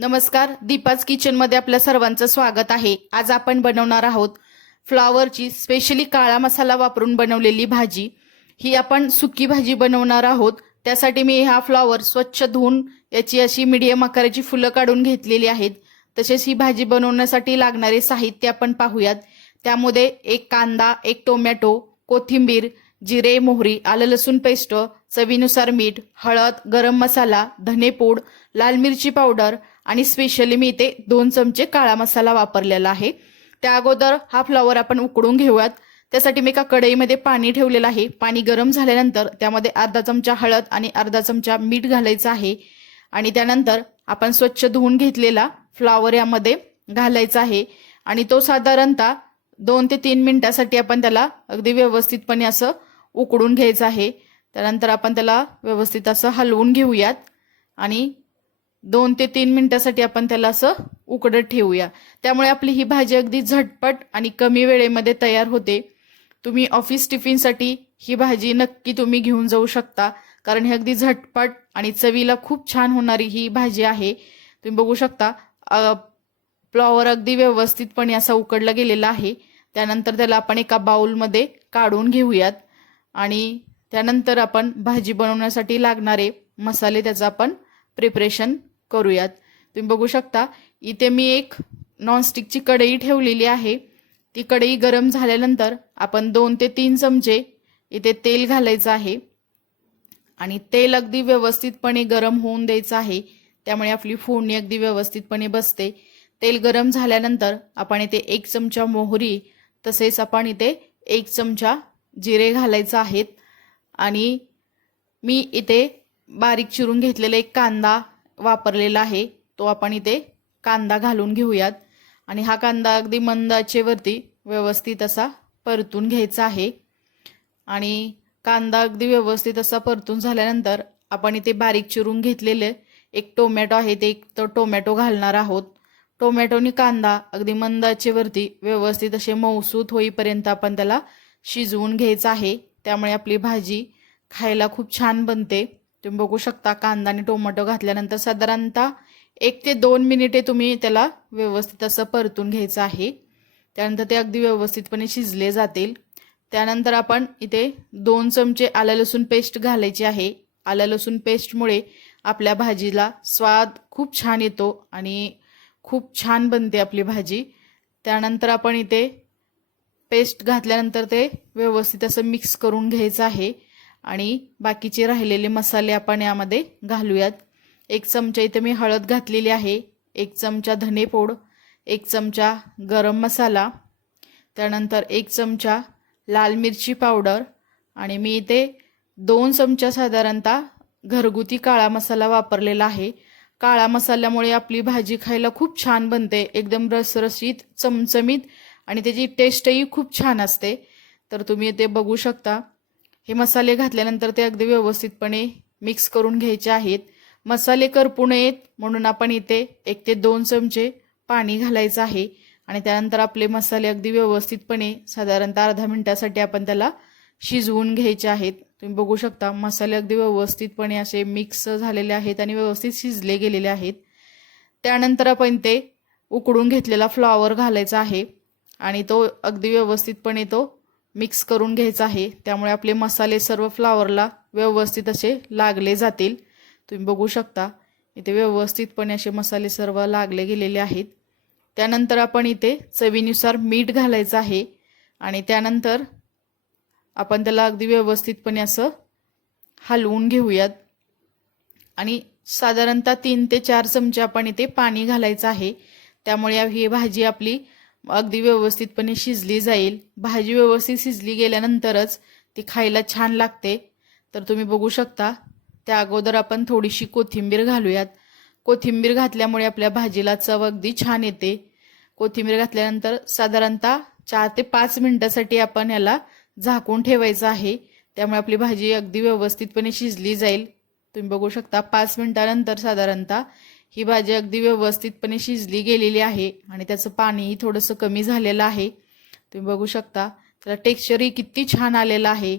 नमस्कार दीपाज किचनमध्ये आपल्या सर्वांचं स्वागत आहे. आज आपण बनवणार आहोत फ्लॉवरची स्पेशली काळा मसाला वापरून बनवलेली भाजी. ही आपण सुकी भाजी बनवणार आहोत. त्यासाठी मी हा फ्लॉवर स्वच्छ धुवून याची अशी मीडियम आकाराची फुलं काढून घेतलेली आहेत. तसेच ही भाजी बनवण्यासाठी लागणारे साहित्य आपण पाहूयात. त्यामध्ये एक कांदा एक टोमॅटो कोथिंबीर जिरे मोहरी आलं लसूण पेस्ट चवीनुसार मीठ हळद गरम मसाला धनेपूड लाल मिरची पावडर आणि स्पेशली मी इथे दोन चमचे काळा मसाला वापरलेला आहे. त्या अगोदर हा फ्लॉवर आपण उकडून घेऊयात. त्यासाठी मी एका कढईमध्ये पाणी ठेवलेलं आहे. पाणी गरम झाल्यानंतर त्यामध्ये अर्धा चमचा हळद आणि अर्धा चमचा मीठ घालायचं आहे. आणि त्यानंतर आपण स्वच्छ धुवून घेतलेला फ्लॉवर यामध्ये घालायचा आहे. आणि तो साधारणतः दोन ते तीन मिनिटासाठी आपण त्याला अगदी व्यवस्थितपणे असं उकडून घ्यायचं आहे. त्यानंतर आपण त्याला व्यवस्थित असं हलवून घेऊयात. आणि दोन ते तीन मिनिटासाठी आपण त्याला असं उकडत ठेवूया. त्यामुळे आपली ही भाजी अगदी झटपट आणि कमी वेळेमध्ये तयार होते. तुम्ही ऑफिस टिफिनसाठी ही भाजी नक्की तुम्ही घेऊन जाऊ शकता. कारण ही अगदी झटपट आणि चवीला खूप छान होणारी ही भाजी आहे. तुम्ही बघू शकता फ्लॉवर अगदी व्यवस्थितपणे असा उकडला गेलेला आहे. त्यानंतर त्याला आपण एका बाउलमध्ये काढून घेऊयात. आणि त्यानंतर आपण भाजी बनवण्यासाठी लागणारे मसाले त्याचं आपण प्रिपरेशन करूयात. तुम्ही बघू शकता इथे मी एक नॉनस्टिकची कढई ठेवलेली आहे. ती कढई गरम झाल्यानंतर आपण दोन ते तीन चमचे इथे तेल घालायचं आहे. आणि तेल अगदी व्यवस्थितपणे गरम होऊन द्यायचं आहे. त्यामुळे आपली फोडणी अगदी व्यवस्थितपणे बसते. तेल गरम झाल्यानंतर आपण इथे एक चमचा मोहरी तसेच आपण इथे एक चमचा जिरे घालायचं आहेत. आणि मी इथे बारीक चिरून घेतलेला एक कांदा वापरलेला आहे. तो आपण इथे कांदा घालून घेऊयात. आणि हा कांदा अगदी मंदाचेवरती व्यवस्थित असा परतून घ्यायचा आहे. आणि कांदा अगदी व्यवस्थित असा परतून झाल्यानंतर आपण इथे बारीक चिरून घेतलेले एक टोमॅटो आहे. ते एक तर टोमॅटो घालणार आहोत. टोमॅटोनी कांदा अगदी मंदाचेवरती व्यवस्थित असे मऊसूत होईपर्यंत आपण त्याला शिजवून घ्यायचं आहे. त्यामुळे आपली भाजी खायला खूप छान बनते. तुम्ही बघू शकता कांदा आणि टोमॅटो घातल्यानंतर साधारणतः एक ते दोन मिनिटे तुम्ही त्याला व्यवस्थित असं परतून घ्यायचं आहे. त्यानंतर ते अगदी व्यवस्थितपणे शिजले जातील. त्यानंतर आपण इथे दोन चमचे आलं लसूण पेस्ट घालायची आहे. आलं लसूण पेस्टमुळे आपल्या भाजीला स्वाद खूप छान येतो आणि खूप छान बनते आपली भाजी. त्यानंतर आपण इथे पेस्ट घातल्यानंतर ते व्यवस्थित असं मिक्स करून घ्यायचं आहे. आणि बाकीचे राहिलेले मसाले आपण यामध्ये घालूयात. एक चमचा इथे मी हळद घातलेली आहे एक चमचा धनेपूड एक चमचा गरम मसाला त्यानंतर एक चमचा लाल मिरची पावडर आणि मी इथे दोन चमचा साधारणतः घरगुती काळा मसाला वापरलेला आहे. काळा मसाल्यामुळे आपली भाजी खायला खूप छान बनते एकदम रसरशीत चमचमीत आणि त्याची टेस्टही खूप छान असते. तर तुम्ही ते बघू शकता. हे मसाले घातल्यानंतर ते अगदी व्यवस्थितपणे मिक्स करून घ्यायचे आहेत. मसाले करपू नयेत म्हणून आपण इथे एक ते दोन चमचे पाणी घालायचं आहे. आणि त्यानंतर आपले मसाले अगदी व्यवस्थितपणे साधारणतः अर्धा मिनिटासाठी आपण त्याला शिजवून घ्यायचे आहेत. तुम्ही बघू शकता मसाले अगदी व्यवस्थितपणे असे मिक्स झालेले आहेत आणि व्यवस्थित शिजले गेलेले आहेत. त्यानंतर आपण ते उकडून घेतलेला फ्लॉवर घालायचा आहे. आणि तो अगदी व्यवस्थितपणे तो मिक्स करून घ्यायचं आहे. त्यामुळे आपले मसाले सर्व फ्लावरला व्यवस्थित असे लागले जातील. तुम्ही बघू शकता इथे व्यवस्थितपणे असे मसाले सर्व लागले गेलेले आहेत. त्यानंतर आपण इथे चवीनुसार मीठ घालायचं आहे. आणि त्यानंतर आपण त्याला अगदी व्यवस्थितपणे असं हलवून घेऊयात. आणि साधारणतः तीन ते चार चमचे आपण इथे पाणी घालायचं आहे. त्यामुळे ही भाजी आपली अगदी व्यवस्थितपणे शिजली जाईल. भाजी व्यवस्थित शिजली गेल्यानंतरच ती खायला छान लागते. तर तुम्ही बघू शकता त्या अगोदर आपण थोडीशी कोथिंबीर घालूयात. कोथिंबीर घातल्यामुळे आपल्या भाजीला चव अगदी छान येते. कोथिंबीर घातल्यानंतर साधारणतः चार ते पाच मिनिटासाठी आपण याला झाकून ठेवायचं आहे. त्यामुळे आपली भाजी अगदी व्यवस्थितपणे शिजली जाईल. तुम्ही बघू शकता पाच मिनिटानंतर साधारणतः ही भाजी अगदी व्यवस्थितपणे शिजली गेलेली आहे आणि त्याचं पाणीही थोडंसं कमी झालेलं आहे. तुम्ही बघू शकता त्याला टेक्स्चरही किती छान आलेलं आहे.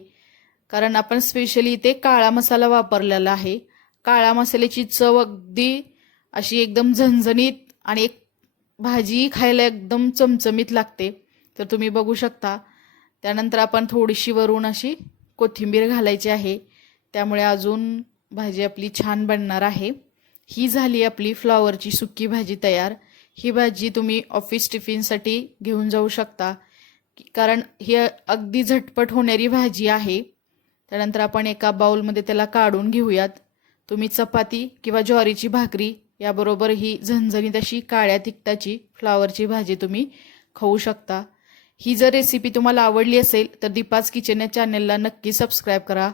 कारण आपण स्पेशली इथे काळा मसाला वापरलेला आहे. काळा मसाल्याची चव अगदी अशी एकदम झणझणीत आणि एक भाजी खायला एकदम चमचमीत लागते. तर तुम्ही बघू शकता त्यानंतर आपण थोडीशी वरून अशी कोथिंबीर घालायची आहे. त्यामुळे अजून भाजी आपली छान बनणार आहे. ही झाली आपली फ्लॉवरची सुकी भाजी तयार. ही भाजी तुम्ही ऑफिस टिफिनसाठी घेऊन जाऊ शकता. कारण ही अगदी झटपट होणारी भाजी आहे. त्यानंतर आपण एका बाउलमध्ये त्याला काढून घेऊयात. तुम्ही चपाती किंवा ज्वारीची भाकरी याबरोबर ही झणझणीत अशी काळ्या तिखटाची फ्लावरची भाजी तुम्ही खाऊ शकता. ही जर रेसिपी तुम्हाला आवडली असेल तर दीपाज किचन या चॅनलला नक्की सबस्क्राईब करा.